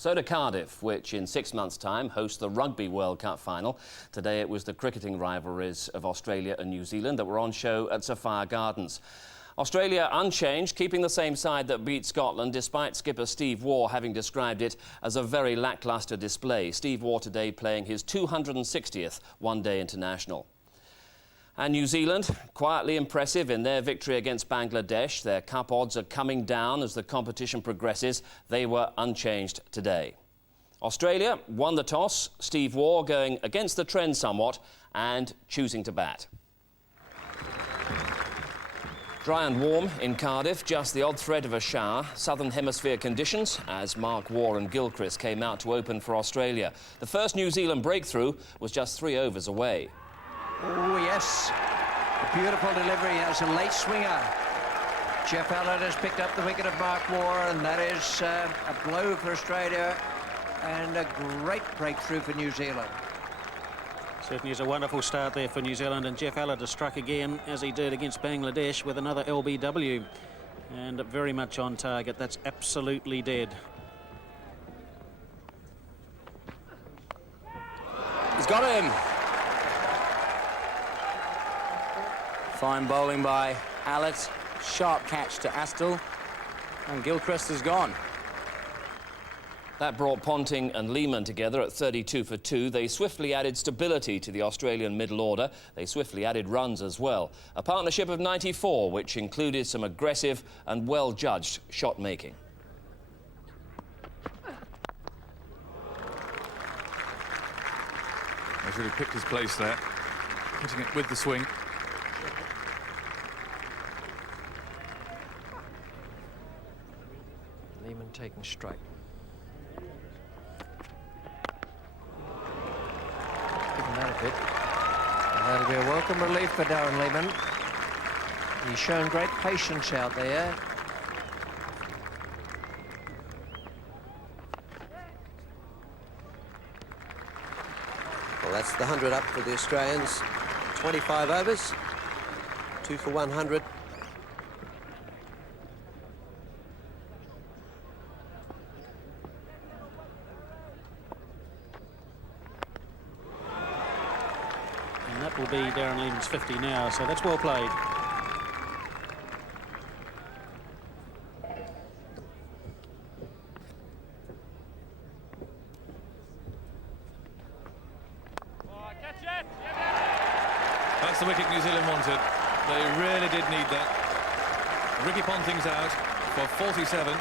So to Cardiff, which in 6 months' time hosts the Rugby World Cup final. Today it was the cricketing rivalries of Australia and New Zealand that were on show at Sapphire Gardens. Australia unchanged, keeping the same side that beat Scotland, despite skipper Steve Waugh having described it as a very lacklustre display. Steve Waugh today playing his 260th one-day international. And New Zealand, quietly impressive in their victory against Bangladesh. Their cup odds are coming down as the competition progresses. They were unchanged today. Australia won the toss, Steve Waugh going against the trend somewhat and choosing to bat. Dry and warm in Cardiff, just the odd threat of a shower. Southern Hemisphere conditions as Mark Waugh and Gilchrist came out to open for Australia. The first New Zealand breakthrough was just 3 overs away. Oh, yes. A beautiful delivery as a late swinger. Geoff ALLOTT has picked up the wicket of Mark Waugh, and that is a blow for Australia and a great breakthrough for New Zealand. Certainly is a wonderful start there for New Zealand, and Geoff ALLOTT has struck again, as he did against Bangladesh, with another LBW. And very much on target. That's absolutely dead. He's got him. Fine bowling by ALLOTT. Sharp catch to Astle. And Gilchrist is gone. That brought Ponting and Lehmann together at 32 for 2. They swiftly added stability to the Australian middle order. They swiftly added runs as well. A partnership of 94, which included some aggressive and well-judged shot-making. He's really picked his place there, hitting it with the swing. Lehmann taking strike. Given that a bit. And that'll be a welcome relief for Darren Lehmann. He's shown great patience out there. Well, that's the 100 up for the Australians. 25 overs, 2 for 100. And that will be Darren Lehmann's 50 now, so that's well played. That's the wicket New Zealand wanted. They really did need that. Ricky Ponting's out for 47.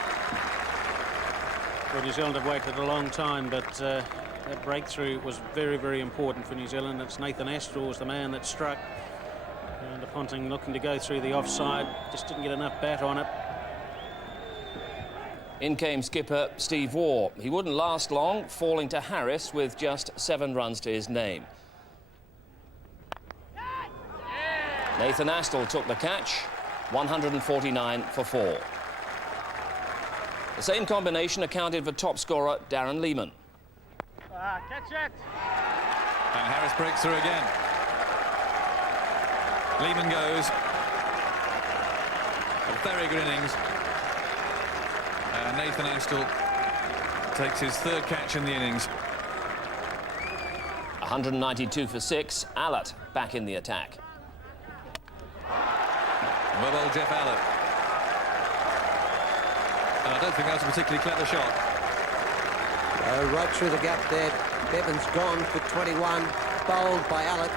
Well, New Zealand have waited a long time, but that breakthrough was very, very important for New Zealand. It's Nathan Astle was the man that struck. And Ponting looking to go through the offside, just didn't get enough bat on it. In came skipper Steve Waugh. He wouldn't last long, falling to Harris with just 7 runs to his name. Nathan Astle took the catch, 149 for 4. The same combination accounted for top scorer Darren Lehmann. Catch it! And Harris breaks through again. Lehmann goes. A very good innings. And Nathan Astle takes his 3rd catch in the innings. 192 for 6. ALLOTT back in the attack. Well bowled, Geoff ALLOTT. And I don't think that was a particularly clever shot. Right through the gap there. Bevan's gone for 21, bowled by ALLOTT.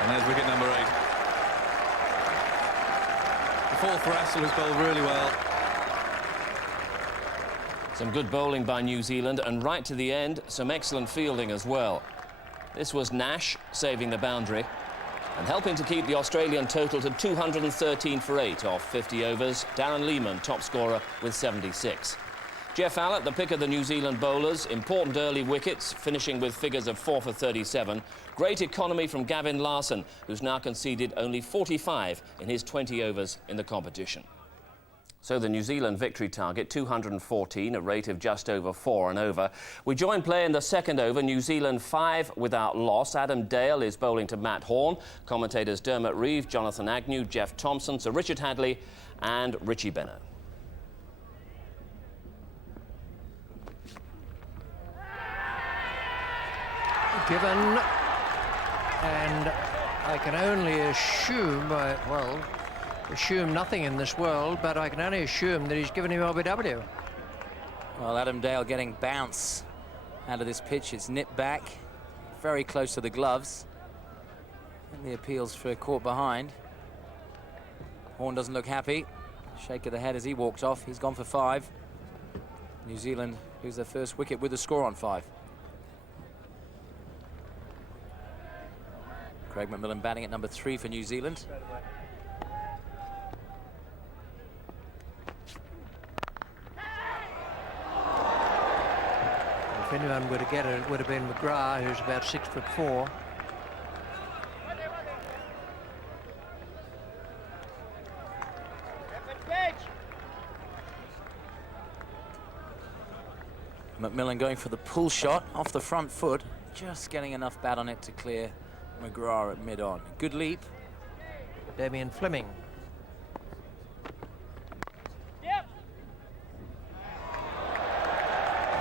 And there's wicket number 8. The 4th for Astle, who's bowled really well. Some good bowling by New Zealand, and right to the end, some excellent fielding as well. This was Nash saving the boundary and helping to keep the Australian total to 213 for 8 off 50 overs. Darren Lehmann, top scorer, with 76. Geoff ALLOTT, the pick of the New Zealand bowlers. Important early wickets, finishing with figures of 4 for 37. Great economy from Gavin Larson, who's now conceded only 45 in his 20 overs in the competition. So the New Zealand victory target, 214, a rate of just over 4 and over. We join play in the second over, New Zealand 5 without loss. Adam Dale is bowling to Matt Horn. Commentators Dermot Reeve, Jonathan Agnew, Jeff Thompson, Sir Richard Hadley and Richie Benaud. Given, and I can only assume, well, assume nothing in this world, but I can only assume that he's given him LBW. Well, Adam Dale getting bounce out of this pitch. It's nipped back, very close to the gloves. And the appeals for caught behind. Horn doesn't look happy. Shake of the head as he walked off. He's gone for 5. New Zealand lose their first wicket with the score on 5. Craig McMillan batting at number 3 for New Zealand. If anyone were to get it, it would have been McGrath, who's about 6'4". McMillan going for the pull shot off the front foot, just getting enough bat on it to clear McGrath at mid-on. Good leap. Damien Fleming. Yep.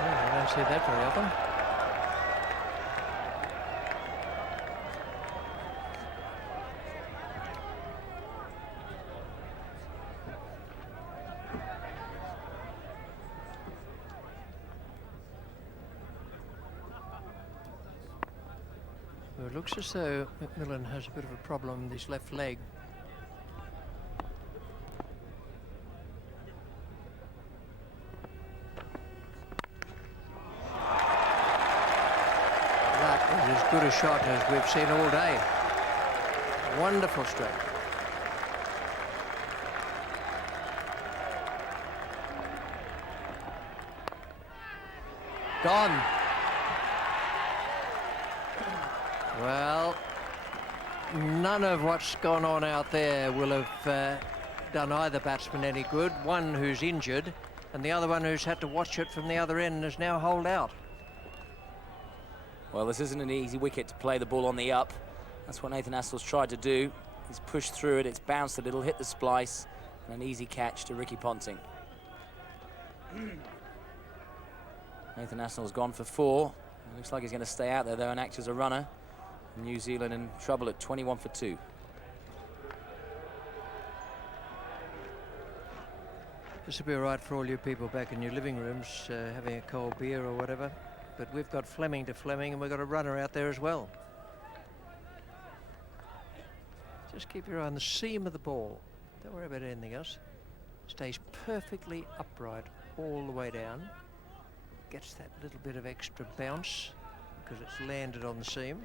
I don't see that very often. It looks as though McMillan has a bit of a problem with his left leg. That is as good a shot as we've seen all day. Wonderful stroke. Gone. Well, none of what's gone on out there will have done either batsman any good. One who's injured and the other one who's had to watch it from the other end is now holed out. Well, this isn't an easy wicket to play the ball on the up. That's what Nathan Astle's tried to do. He's pushed through it, it's bounced a little, hit the splice, and an easy catch to Ricky Ponting. Nathan Astle's gone for 4. It looks like he's going to stay out there though and act as a runner. New Zealand in trouble at 21 for 2. This will be all right for all you people back in your living rooms having a cold beer or whatever. But we've got Fleming to Fleming and we've got a runner out there as well. Just keep your eye on the seam of the ball. Don't worry about anything else. Stays perfectly upright all the way down. Gets that little bit of extra bounce because it's landed on the seam.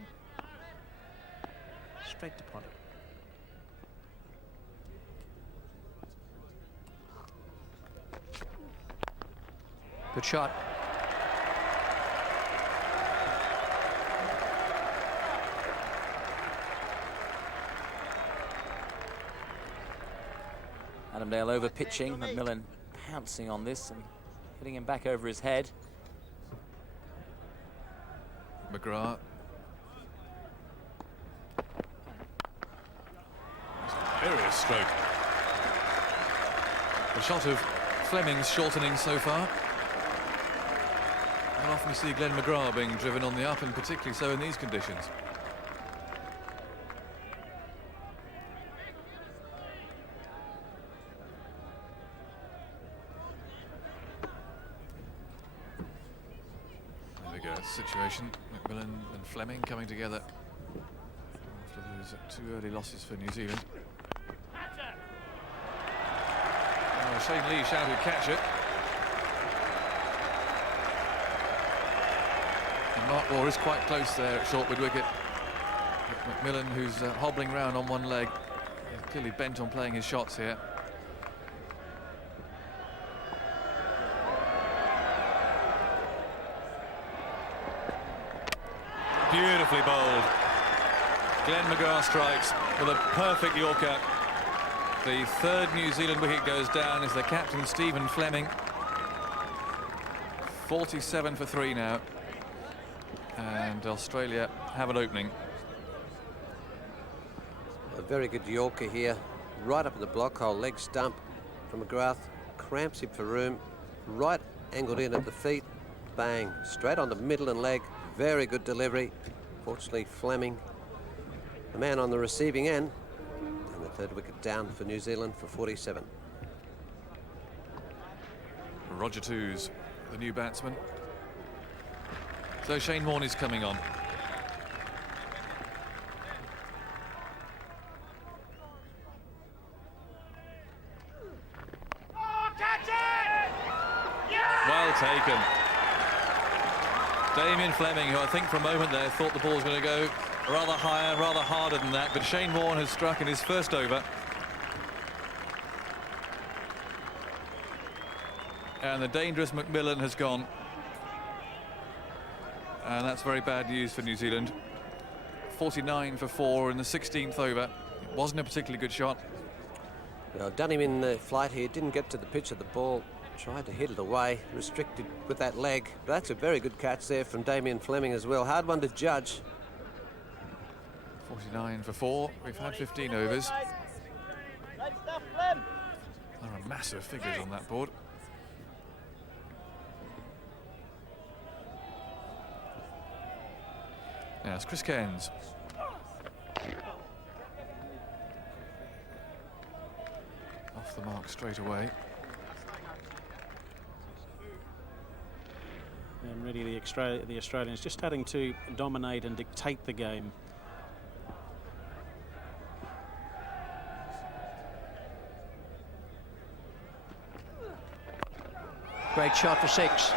Straight to Ponting. Good shot. Adam Dale over pitching, McMillan pouncing on this and hitting him back over his head. McGrath. Furious stroke. The shot of Fleming's shortening so far. Not often you see Glenn McGrath being driven on the up, and particularly so in these conditions. There we go, situation. McMillan and Fleming coming together after those 2 early losses for New Zealand. Oh, Shane Lee shouted catch it. And Mark Waugh is quite close there at short mid wicket. McMillan, who's hobbling around on one leg, is clearly bent on playing his shots here. Beautifully bowled. Glenn McGrath strikes with a perfect Yorker. The 3rd New Zealand wicket goes down as the captain, Stephen Fleming. 47 for 3 now. And Australia have an opening. A very good Yorker here, right up at the block hole, leg stump. from McGrath, cramps him for room, right angled in at the feet, bang, straight on the middle and leg, very good delivery. Fortunately, Fleming, the man on the receiving end, and the third wicket down for New Zealand for 47. Roger TWOSE, the new batsman. So Shane Warne is coming on. Well taken. Damien Fleming, who I think for a moment there thought the ball was going to go rather higher, rather harder than that, but Shane Warne has struck in his first over. And the dangerous McMillan has gone. And that's very bad news for New Zealand. 49 for 4 in the 16th over. It wasn't a particularly good shot. Well, done him in the flight here, didn't get to the pitch of the ball, tried to hit it away, restricted with that leg. But that's a very good catch there from Damien Fleming as well. Hard one to judge. 49 for 4. We've had 15 overs. There are massive figures on that board. Now it's Chris CAIRNS. Off the mark straight away. And really the Australians just starting to dominate and dictate the game. Great shot for 6.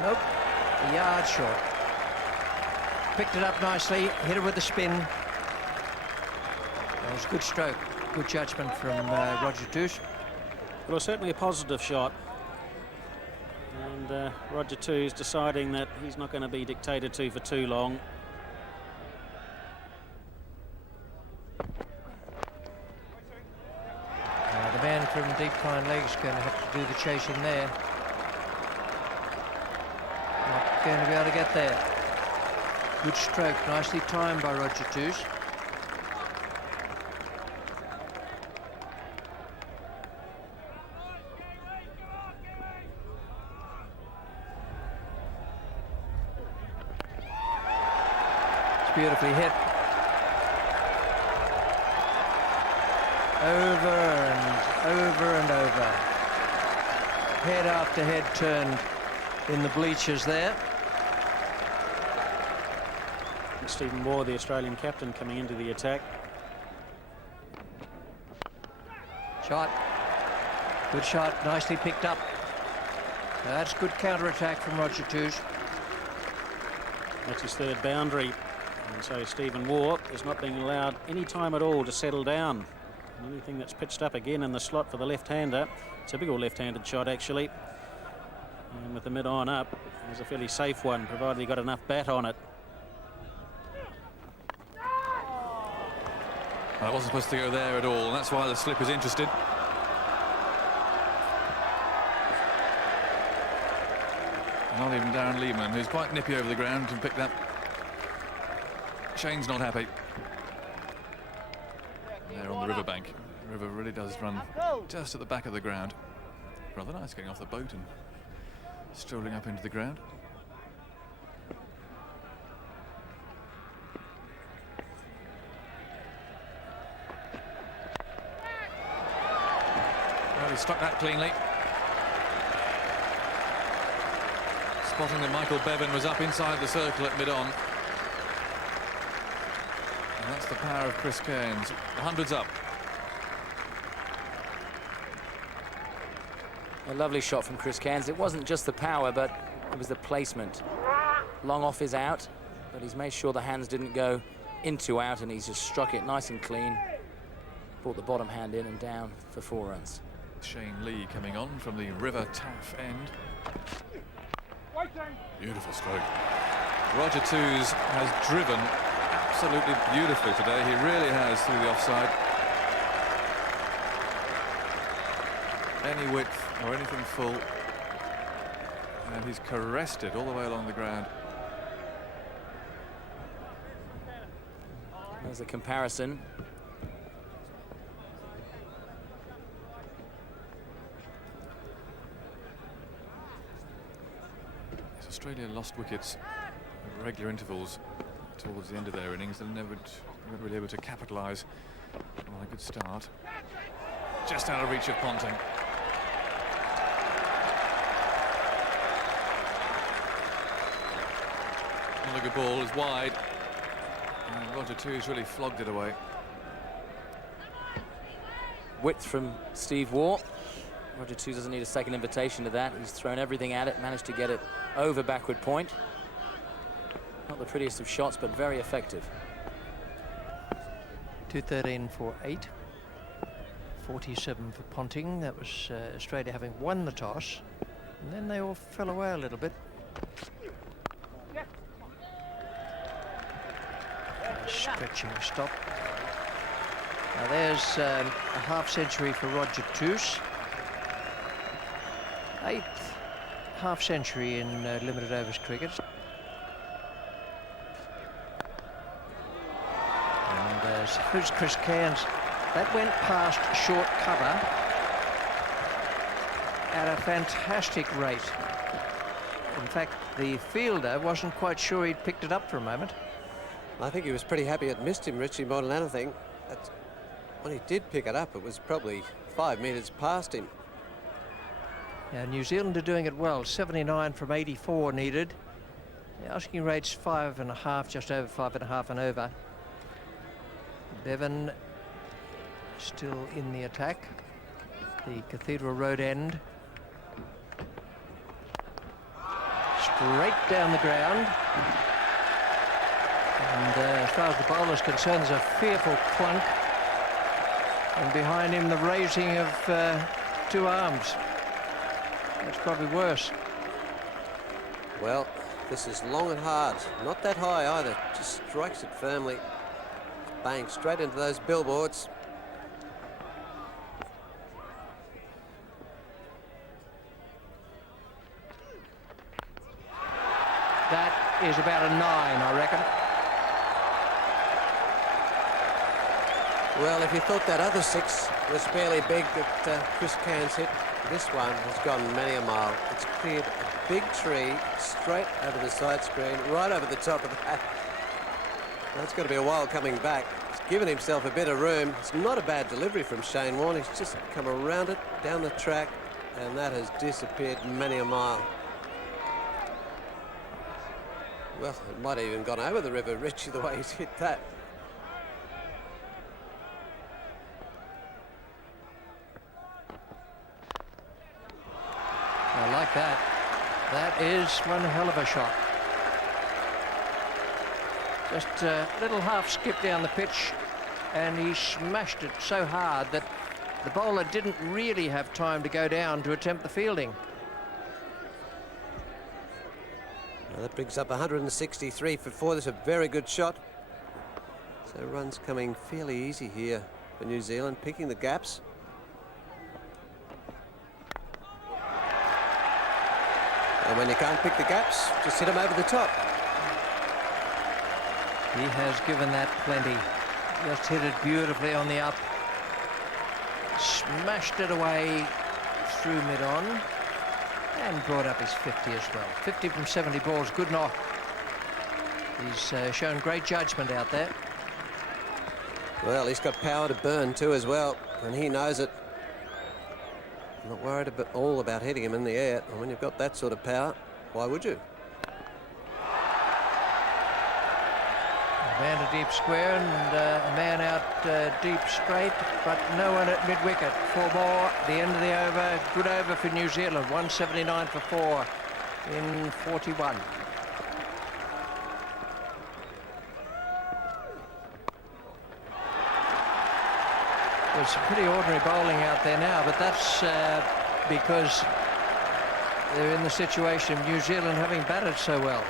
Nope, a yard short. Picked it up nicely, hit it with the spin. That was a good stroke, good judgment from Roger TWOSE. Well, certainly a positive shot. And Roger TWOSE deciding that he's not going to be dictated to for too long. The man from deep fine legs going to have to do the chasing there. Not going to be able to get there. Good stroke, nicely timed by Roger TWOSE. It's beautifully hit. Over and over and over. Head after head turned in the bleachers there. Stephen Waugh, the Australian captain, coming into the attack. Shot. Good shot, nicely picked up. That's good counter-attack from Roger TWOSE. That's his third boundary. And so Stephen Waugh is not being allowed any time at all to settle down. And anything that's pitched up again in the slot for the left-hander, typical left-handed shot actually. And with the mid-on up, it's a fairly safe one, provided he got enough bat on it. Well, it wasn't supposed to go there at all, and that's why the slip is interested. Not even Darren Lehman, who's quite nippy over the ground, can pick that. Shane's not happy. There on the riverbank. The river really does run just at the back of the ground. Rather nice getting off the boat and strolling up into the ground. Well, he struck that cleanly. Spotting that Michael Bevan was up inside the circle at mid-on. And that's the power of Chris CAIRNS. The 100's up. A lovely shot from Chris CAIRNS. It wasn't just the power, but it was the placement. Long off is out, but he's made sure the hands didn't go into out, and he's just struck it nice and clean. Brought the bottom hand in and down for 4 runs. Shane Lee coming on from the River Taff end. Beautiful stroke. Roger TWOSE has driven absolutely beautifully today. He really has through the offside. Any width or anything full. And he's caressed it all the way along the ground. There's a comparison. Australia lost wickets at regular intervals towards the end of their innings and weren't really able to capitalise on a good start. Just out of reach of Ponting. Not a good ball, is wide. And Roger TWOSE really flogged it away. Width from Steve Waugh. Roger TWOSE doesn't need a second invitation to that. He's thrown everything at it, managed to get it over backward point. Not the prettiest of shots, but very effective. 213 for 8. 47 for Ponting. That was Australia having won the toss. And then they all fell away a little bit. Stretching stop. Now there's a half-century for Roger TWOSE. 8th half-century in limited overs cricket. And who's Chris Cairns? That went past short cover at a fantastic rate. In fact, the fielder wasn't quite sure he'd picked it up for a moment. I think he was pretty happy it missed him, Richie, more than anything. When he did pick it up, it was probably 5 metres past him. Now, New Zealand are doing it well. 79 from 84 needed. The asking rate's 5.5, just over 5.5 and over. Bevan still in the attack. The Cathedral Road end. Straight down the ground. And as far as the bowler's concerned, there's a fearful clunk. And behind him, the raising of 2 arms. That's probably worse. Well, this is long and hard. Not that high either. Just strikes it firmly. Bang, straight into those billboards. That is about a 9, I reckon. Well, if you thought that other 6 was fairly big that Chris Cairns hit, this one has gone many a mile. It's cleared a big tree straight over the side screen, right over the top of that. That's got to be a while coming back. He's given himself a bit of room. It's not a bad delivery from Shane Warne. He's just come around it, down the track, and that has disappeared many a mile. Well, it might have even gone over the river, Richie, the way he's hit that. I like that. That is one hell of a shot. Just a little half skip down the pitch, and he smashed it so hard that the bowler didn't really have time to go down to attempt the fielding. Now that brings up 163 for 4. That's a very good shot. So runs coming fairly easy here for New Zealand, picking the gaps. And when you can't pick the gaps, just hit them over the top. He has given that plenty. Just hit it beautifully on the up. Smashed it away through mid-on. And brought up his 50 as well. 50 from 70 balls, good knock. He's shown great judgment out there. Well, he's got power to burn too as well, and he knows it. Not worried about hitting him in the air. And when you've got that sort of power, why would you? A man to deep square and a man out deep straight, but no one at mid-wicket. 4 more, the end of the over. Good over for New Zealand. 179 for 4 in 41. There's some pretty ordinary bowling out there now, but that's because they're in the situation of New Zealand having batted so well.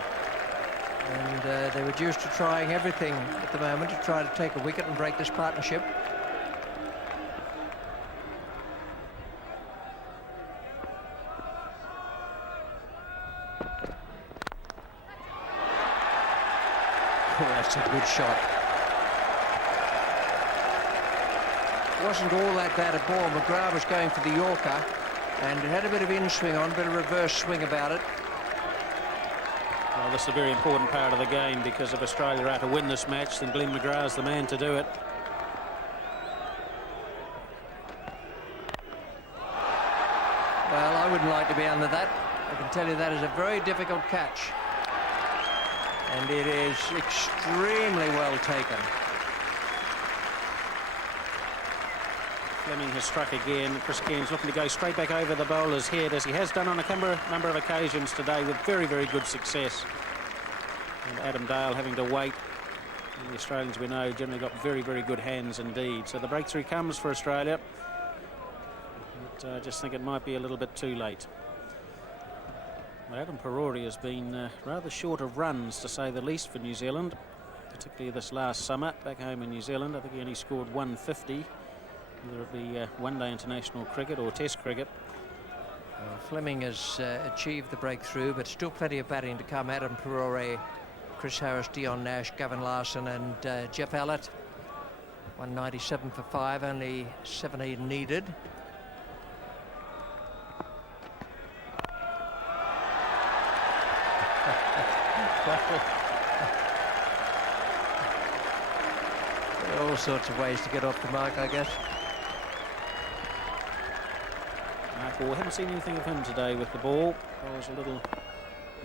And they're reduced to trying everything at the moment to try to take a wicket and break this partnership. Oh, that's a good shot. Wasn't all that bad a ball. McGrath was going for the Yorker, and it had a bit of in-swing on, a bit of reverse swing about it. Well, this is a very important part of the game, because if Australia are to win this match, then Glenn McGrath's the man to do it. Well, I wouldn't like to be under that. I can tell you that is a very difficult catch. And it is extremely well taken. Fleming has struck again. Chris Cairns looking to go straight back over the bowler's head, as he has done on a number of occasions today with very, very good success. And Adam Dale having to wait. And the Australians, we know, generally got very, very good hands indeed. So the breakthrough comes for Australia. But I just think it might be a little bit too late. Well, Adam Perori has been rather short of runs, to say the least, for New Zealand, particularly this last summer back home in New Zealand. I think he only scored 150. Whether it be one-day international cricket or test cricket. Well, Fleming has achieved the breakthrough, but still plenty of batting to come. Adam Perori, Chris Harris, Dion Nash, Gavin Larson and Geoff ALLOTT. 197 for 5, only 17 needed. There are all sorts of ways to get off the mark, I guess. We haven't seen anything of him today with the ball. There was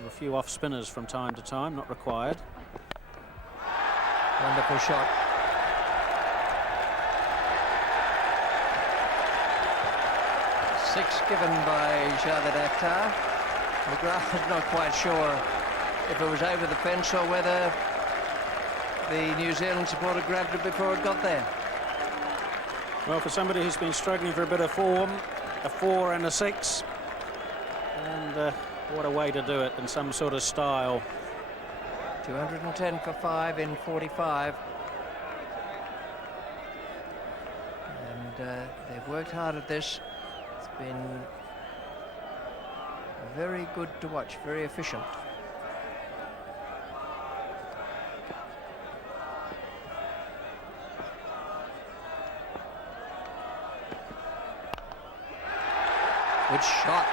a few off spinners from time to time, not required. Wonderful shot. Six given by Javed Akhtar. McGrath is not quite sure if it was over the fence or whether the New Zealand supporter grabbed it before it got there. Well, for somebody who's been struggling for a bit of form, a 4 and a 6, and what a way to do it in some sort of style. 210 for 5 in 45. And they've worked hard at this. It's been very good to watch, very efficient. Good shot.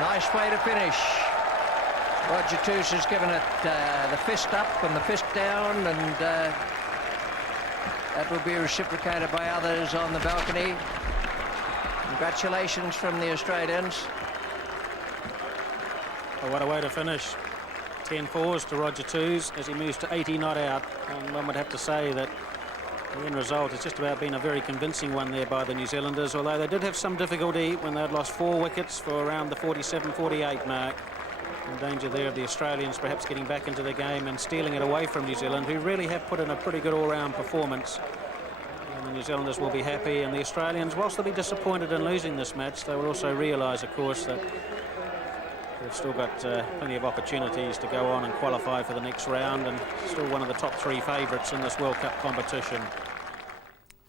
Nice way to finish. Roger TWOSE has given it the fist up and the fist down, and that will be reciprocated by others on the balcony. Congratulations from the Australians. Oh, what a way to finish. 10 fours to Roger TWOSE as he moves to 80 not out. And one would have to say that the end result has just about been a very convincing one there by the New Zealanders, although they did have some difficulty when they'd lost 4 wickets for around the 47-48 mark. In danger there of the Australians perhaps getting back into the game and stealing it away from New Zealand, who really have put in a pretty good all-round performance. And the New Zealanders will be happy, and the Australians, whilst they'll be disappointed in losing this match, they will also realise, of course, that they've still got plenty of opportunities to go on and qualify for the next round, and still one of the top 3 favourites in this World Cup competition.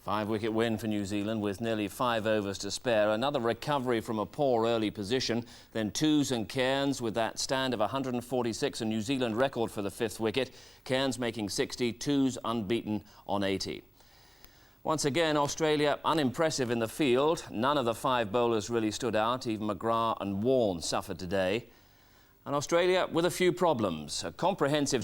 5-wicket win for New Zealand with nearly 5 overs to spare. Another recovery from a poor early position. Then TWOSE and CAIRNS with that stand of 146, a New Zealand record for the 5th wicket. CAIRNS making 60, TWOSE unbeaten on 80. Once again, Australia unimpressive in the field. None of the 5 bowlers really stood out. Even McGrath and Warne suffered today. And Australia with a few problems. A comprehensive...